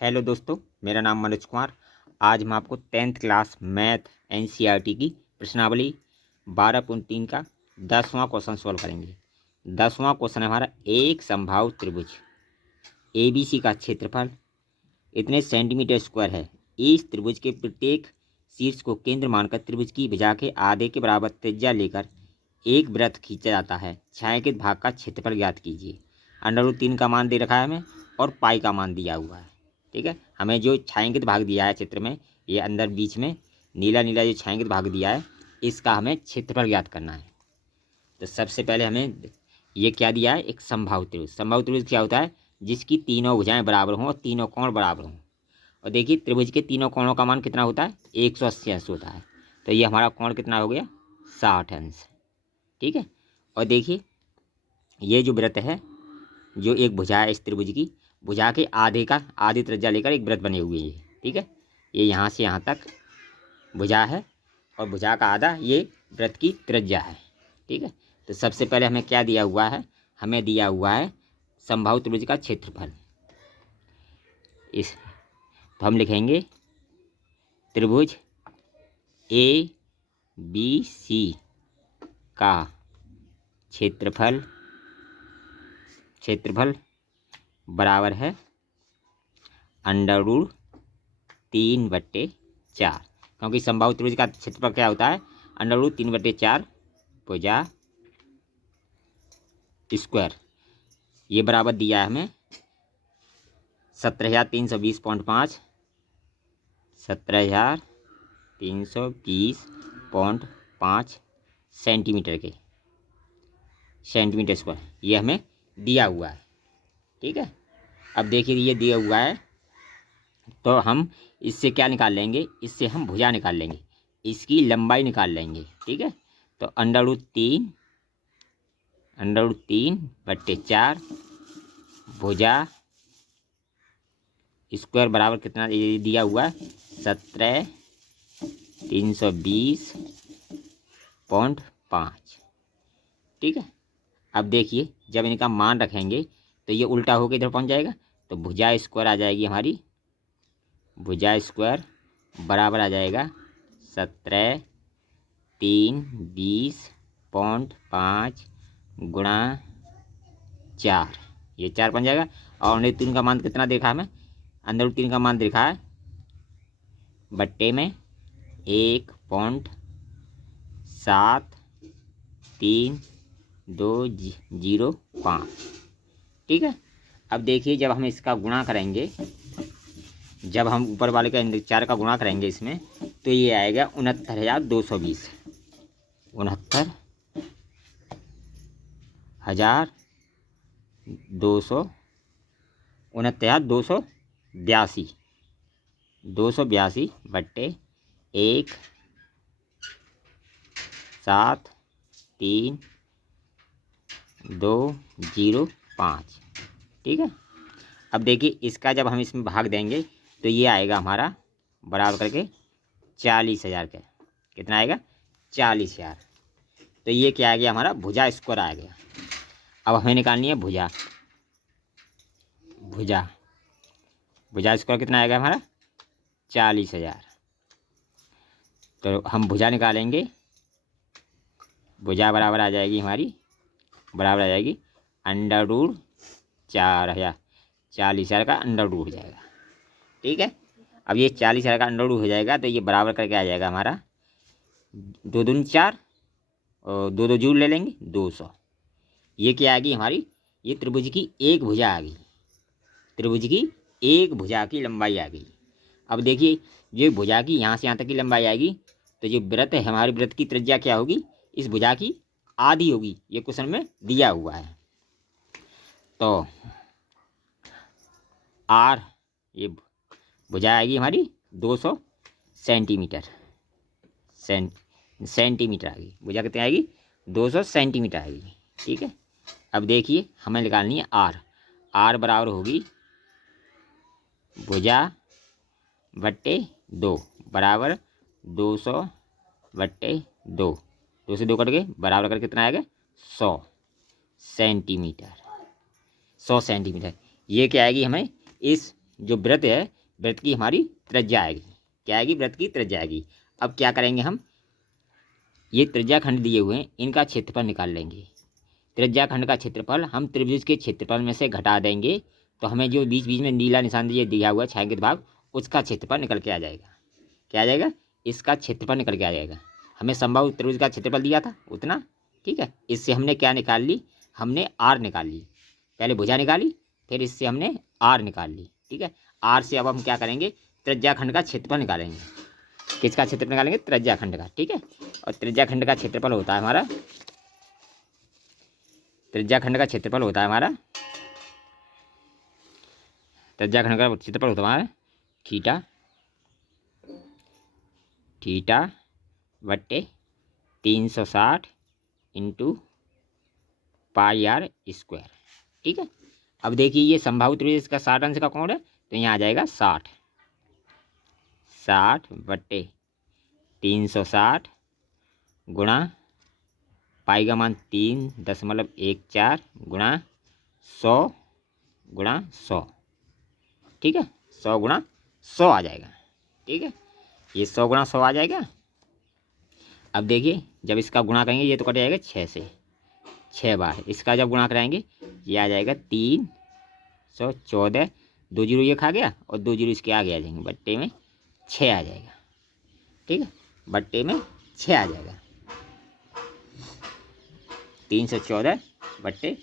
Hello दोस्तों, मेरा नाम मनोज कुमार। आज हम आपको 10th क्लास मैथ एनसीईआरटी की प्रश्नावली 12.3 का 10वां क्वेश्चन सॉल्व करेंगे। 10वां क्वेश्चन है हमारा, एक समबाहु त्रिभुज एबीसी का क्षेत्रफल इतने सेंटीमीटर स्क्वायर है। इस त्रिभुज के प्रत्येक शीर्ष को केंद्र मानकर त्रिभुज की भुजा के आधे के बराबर त्रिज्या लेकर एक वृत्त खींचा जाता है। छायांकित भाग का क्षेत्रफल ज्ञात कीजिए। √3 का मान दे रखा है हमें और पाई का मान दिया हुआ है। ठीक है, हमें जो छायांकित भाग दिया है चित्र में, ये अंदर बीच में नीला नीला जो छायांकित भाग दिया है, इसका हमें क्षेत्रफल ज्ञात करना है। तो सबसे पहले हमें ये क्या दिया है, एक समबाहु त्रिभुज। समबाहु त्रिभुज क्या होता है, जिसकी तीनों भुजाएं बराबर हों और तीनों कोण बराबर हों। और देखिए त्रिभुज के तीनों कोणों का मान कितना होता है, 180 अंश होता है। तो ये हमारा कोण कितना हो गया, 60 अंश। ठीक है, और देखिए ये जो वृत्त है, जो एक भुजा है इस त्रिभुज की, भुजा के आधी त्रिज्या लेकर एक वृत्त बने हुए हैं। ठीक है, ये यहाँ से यहाँ तक भुजा है और भुजा का आधा ये वृत्त की त्रिज्या है। ठीक है, तो सबसे पहले हमें क्या दिया हुआ है, हमें दिया हुआ है समबाहु त्रिभुज का क्षेत्रफल। इस तो हम लिखेंगे त्रिभुज ए बी सी का क्षेत्रफल बराबर है √3/4, क्योंकि समबाहु त्रिभुज का क्षेत्रफल क्या होता है, √3/4 भुजा स्क्वायर। ये बराबर दिया है हमें 17,320.5 17,320.5 सेंटीमीटर स्क्वायर, ये हमें दिया हुआ है। ठीक है, अब देखिए ये दिया हुआ है, तो हम इससे क्या निकाल लेंगे, इससे हम भुजा निकाल लेंगे, इसकी लंबाई निकाल लेंगे। ठीक है, तो √3/4 भुजा स्क्वायर बराबर कितना ये दिया हुआ है, 17,320.5। ठीक है, अब देखिए जब इनका मान रखेंगे तो ये उल्टा होकर इधर पहुंच जाएगा, तो भुजा स्क्वायर आ जाएगी हमारी, भुजा स्क्वायर बराबर आ जाएगा 17,320.5 गुणा 4, ये 4 बन जाएगा। और √3 का मान कितना देखा हमें, √3 का मान देखा है बट्टे में 1.732005। ठीक है, अब देखिए जब हम इसका गुणा करेंगे, जब हम ऊपर वाले का 4 का गुणा करेंगे इसमें, तो ये आएगा 69,220, 69,282 बट्टे 1.732005। ठीक है, अब देखिए इसका जब हम इसमें भाग देंगे तो ये आएगा हमारा बराबर करके 40,000 का। कितना आएगा, 40,000। तो ये क्या आ गया, हमारा भुजा स्क्वायर आ गया। अब हमें निकालनी है भुजा स्क्वायर कितना आएगा हमारा, 40,000। तो हम भुजा निकालेंगे, भुजा बराबर आ जाएगी हमारी, बराबर आ जाएगी √4,000, 40,000 का √√ हो जाएगा। ठीक है, अब ये 40,000 का √√ हो जाएगा, तो ये बराबर करके आ जाएगा हमारा 2 दूनी 4 और 2 जोड़ ले लेंगे 200। ये क्या आएगी हमारी, ये त्रिभुज की एक भुजा आ गई, त्रिभुज की एक भुजा की लंबाई आ गई। अब देखिए ये भुजा की यहाँ से यहाँ तक की लंबाई आएगी, तो जो वृत्त है हमारी वृत्त की त्रिज्या क्या होगी, इस भुजा की आधी होगी, ये क्वेश्चन में दिया हुआ है। तो आर, ये भुजा आएगी हमारी 200 सेंटीमीटर, सेंटीमीटर आएगी, भुजा कितनी आएगी, 200 सेंटीमीटर आएगी। ठीक है, अब देखिए हमें निकालनी है आर बराबर होगी भुजा बट्टे 2 बराबर 200/2, 2 से 2 कट गए, बराबर कर कितना आएगा, 100 सेंटीमीटर। 100 सेंटीमीटर ये क्या आएगी हमें, इस जो वृत्त है, वृत्त की हमारी त्रिज्या आएगी। क्या आएगी? वृत्त की त्रिज्या आएगी। अब क्या करेंगे हम, ये त्रिज्या खंड दिए हुए हैं, इनका क्षेत्रफल निकाल लेंगे। त्रिज्या खंड का क्षेत्रफल हम त्रिभुज के क्षेत्रफल में से घटा देंगे, तो हमें जो बीच बीच में नीला निशान दिया हुआ है छायांकित भाग, उसका क्षेत्रफल निकल के आ जाएगा। क्या आ जाएगा? इसका क्षेत्रफल निकल के आ जाएगा। हमें समबाहु त्रिभुज का क्षेत्रफल दिया था उतना, ठीक है। इससे हमने क्या निकाल ली? हमने आर निकाल ली। पहले भुजा निकाली, फिर इससे हमने आर निकाल ली, ठीक है। आर से अब हम क्या करेंगे? त्रिज्या खंड का क्षेत्रफल निकालेंगे। किसका क्षेत्रफल निकालेंगे? त्रिज्या खंड का, ठीक है। और त्रिज्या खंड का क्षेत्रफल होता है हमारा, त्रिज्या खंड का क्षेत्रफल होता है हमारा, त्रिज्या खंड का क्षेत्रफल होता है हमारा थीटा, थीटा बट्टे 360 इंटू पाई आर स्क्वायर, ठीक है। अब देखिए ये समबाहु त्रिभुज का 60 अंश का कोण है, तो यहाँ आ जाएगा 60, 60 बट्टे 360 गुणा पाई का मान 3.14 गुणा 100 गुणा 100, ठीक है। 100 गुणा 100 आ जाएगा, ठीक है। ये 100 गुणा 100 आ जाएगा। अब देखिए जब इसका गुणा करेंगे ये तो कट जाएगा 6 से, 6 बार। इसका जब गुणा कराएंगे ये आ जाएगा 314, 2 जीरो ये खा गया और 2 जीरो इसके आगे आ जाएंगे, बट्टे में 6 आ जाएगा, ठीक है। बट्टे में 6 आ जाएगा, 314 बट्टे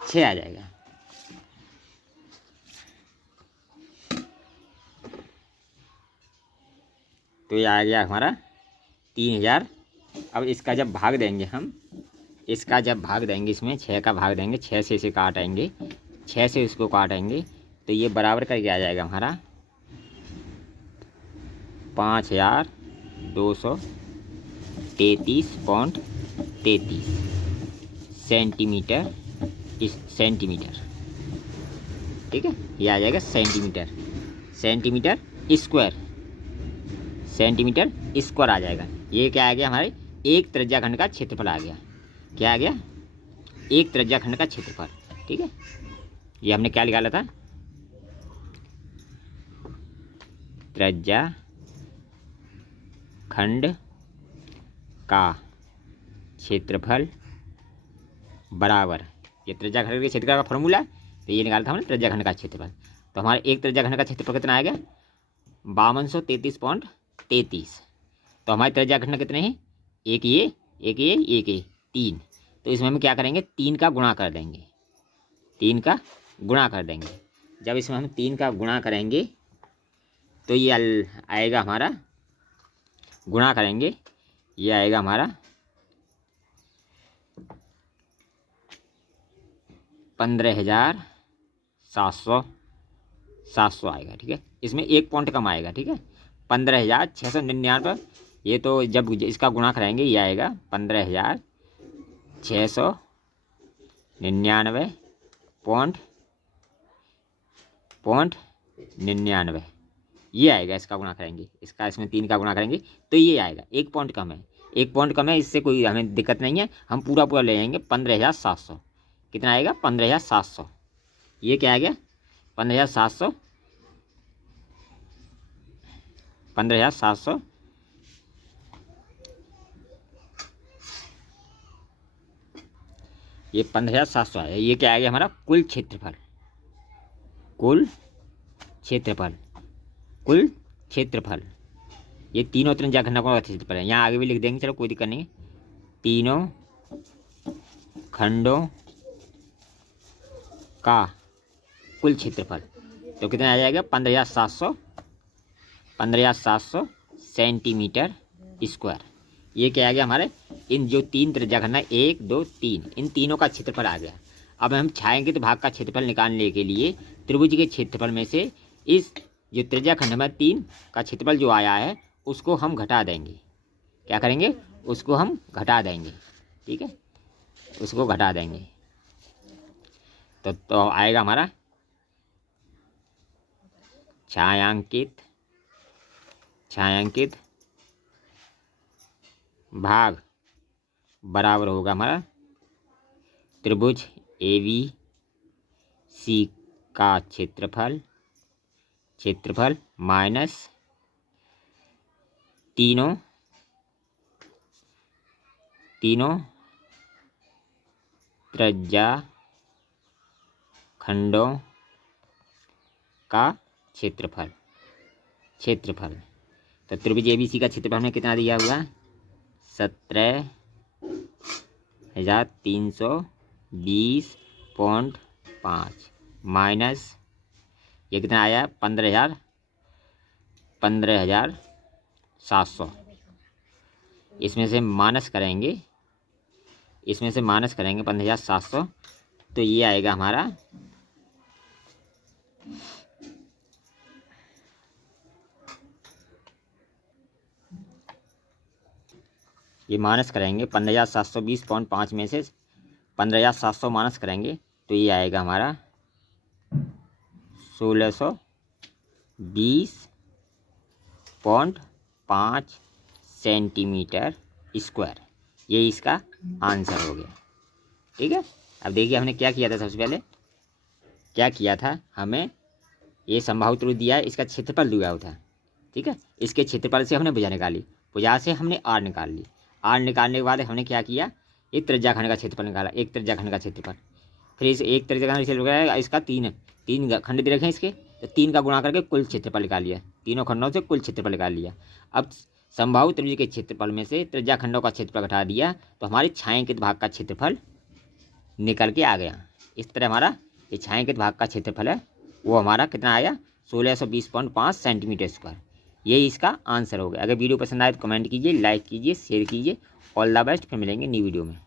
6 आ जाएगा। तो ये आ गया हमारा 3000। अब इसका जब भाग देंगे हम, इसका जब भाग देंगे, इसमें 6 का भाग देंगे, 6 से इसे काटेंगे, 6 से इसको काटेंगे, तो ये बराबर करके आ जाएगा हमारा 5233.33 सेंटीमीटर, सेंटीमीटर, ठीक है। ये आ जाएगा centimetre, centimetre square, centimetre square आ जाएगा। ये क्या आ गया? हमारे एक त्रिज्या खंड का क्षेत्रफल आ गया। क्या आ गया? एक त्रिज्या खंड का क्षेत्रफल, ठीक है। ये हमने क्या निकाला था? त्रिज्या खंड का क्षेत्रफल बराबर, ये त्रिज्या खंड के क्षेत्रफल का फॉर्मूला, तो ये निकाला था हमने त्रिज्या खंड का क्षेत्रफल। तो हमारे एक त्रिज्या खंड का क्षेत्रफल कितना आएगा? 5233.33। तो हमारे त्रिज्या खंड कितने हैं? एक ये, एक ये, एक ये, 3। तो इसमें हम क्या करेंगे? 3 का गुणा कर देंगे, 3 का गुणा कर देंगे। जब इसमें हम 3 का गुणा करेंगे तो ये आएगा हमारा, गुणा करेंगे ये आएगा हमारा 15,700 आएगा, ठीक है। इसमें एक पॉइंट कम आएगा, ठीक है। 15,699। ये तो जब इसका गुणा कराएंगे ये आएगा 15,699 पॉइंट 99, ये आएगा। इसका गुणा करेंगे, इसका इसमें 3 का गुणा करेंगे तो ये आएगा। एक पॉइंट कम है, एक पॉइंट कम है, इससे कोई हमें दिक्कत नहीं है। हम पूरा पूरा ले जाएंगे 15,700। कितना आएगा? 15,700। ये क्या आ गया? 15,700, 15,700 ये 15,700 आया। ये क्या आ गया? हमारा कुल क्षेत्रफल, कुल क्षेत्रफल, कुल क्षेत्रफल। ये तीनों त्रिज्या खंडों का क्षेत्रफल है। यहाँ आगे भी लिख देंगे, चलो कोई दिक्कत नहीं। तीनों खंडों का कुल क्षेत्रफल तो कितना आ जाएगा? 15,700, 15,700 सेंटीमीटर स्क्वायर। ये क्या आ गया हमारे? इन जो 3 त्रिज्या खंड है, 1 2 3, इन तीनों का क्षेत्रफल आ गया। अब हम छायांकित भाग का क्षेत्रफल निकालने के लिए त्रिभुज के क्षेत्रफल में से इस जो त्रिज्या खंड में 3 का क्षेत्रफल जो आया है उसको हम घटा देंगे। क्या करेंगे? उसको हम घटा देंगे, ठीक है। उसको घटा देंगे तो आएगा हमारा छायांकित भाग बराबर होगा हमारा त्रिभुज ABC का क्षेत्रफल क्षेत्रफल माइनस तीनों त्रिज्या खंडों का क्षेत्रफल। तो त्रिभुज ABC का क्षेत्रफल हमें कितना दिया हुआ है? 17,320.5 माइनस ये कितना आया? 15,700। इसमें से माइनस करेंगे 15,700, तो ये आएगा हमारा ये माइनस करेंगे 15,720.5 में से 15,700 माइनस करेंगे तो ये आएगा हमारा 1620.5 सेंटीमीटर स्क्वायर। ये इसका आंसर हो गया। ठीक है, अब देखिए हमने क्या किया था। सबसे पहले क्या किया था, हमें ये संभावित त्रिभुज दिया है, इसका क्षेत्रफल दिया हुआ था। ठीक है, इसके क्षेत्रफल से हमने भुजा निकाली, भुजा से हमने आर निकाल ली। आर निकालने के बाद हमने क्या किया, एक त्रिज्याखंड का क्षेत्रफल निकाला, एक त्रिज्याखंड का क्षेत्रफल। फिर इस एक त्रिज्याखंड से इसका तीन खंड दे रखे हैं इसके, तो 3 का गुणा करके कुल क्षेत्रफल निकाल लिया। तीनों खंडों से कुल क्षेत्रफल निकाल लिया। अब संभावित त्रिभुज के क्षेत्रफल में से त्रिज्याखंडों का क्षेत्रफल घटा दिया तो हमारे छायांकित भाग का क्षेत्रफल निकल के आ गया। इस तरह हमारा ये छायांकित भाग का क्षेत्रफल है वो हमारा कितना आया? 1620.5 सेंटीमीटर स्क्वायर। यही इसका आंसर हो गया। अगर वीडियो पसंद आए तो कमेंट कीजिए, लाइक कीजिए, शेयर कीजिए। All the best. फिर मिलेंगे न्यू वीडियो में।